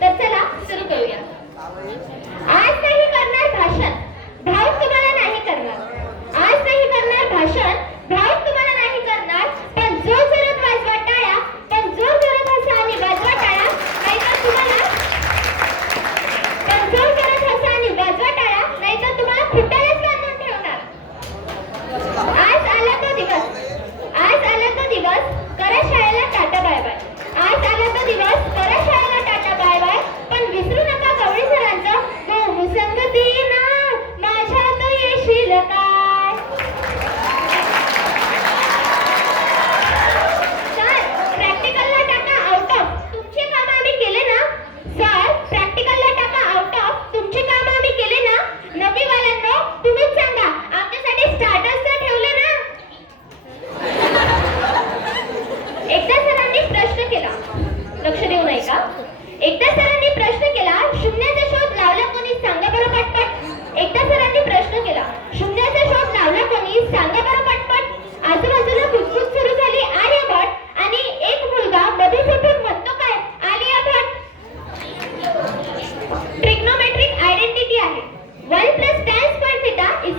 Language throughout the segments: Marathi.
तर चला सुरू करूया. आज काही करणार भाषण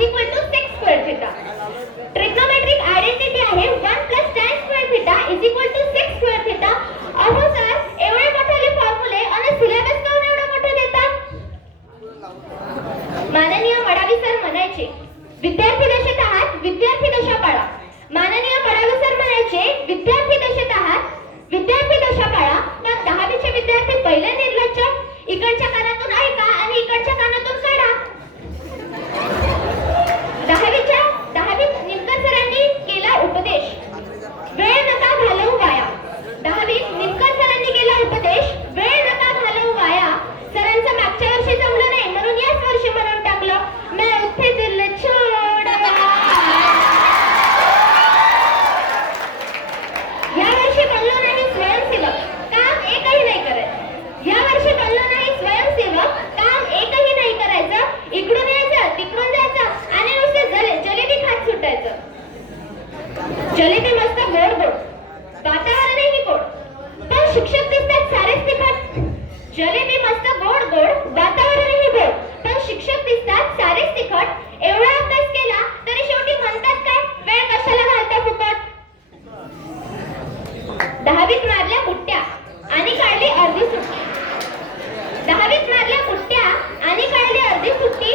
equal to sec square theta. Trigonometric identity आहे 1 plus tan square theta is equal to sec square theta. अहो सर एवढे मोठे फॉर्म्युले आणि सिलेबस काऊन एवढा मोठा देतात? माननीय वडावी सर म्हणायचे विद्यार्थी दशेत आहात विद्यार्थी दशा पाळा. माननीय वडावी सर म्हणायचे विद्यार्थी दशेत आहात विद्यार्थी दशा पाळा. तर दहावीचे विद्यार्थी पहिले निर्लज्ज इकडच्या जलेबी मस्त गोड गोड. वातावरणही गोड? पण शिक्षक दिसतात सारेच तिखट चले ते मस्त गोड गोड. वातावरणही गोड? पण शिक्षक दिसतात सारेच तिखट एवढा अभ्यास केला तरी शेवटी म्हणतात काय? वेळ कशाला घालता फुकट? दहावीत मारल्या बुट्ट्या आणि काढली अर्धी सुट्टी. दहावीत मारल्या बुट्ट्या आणि काढली अर्धी सुट्टी.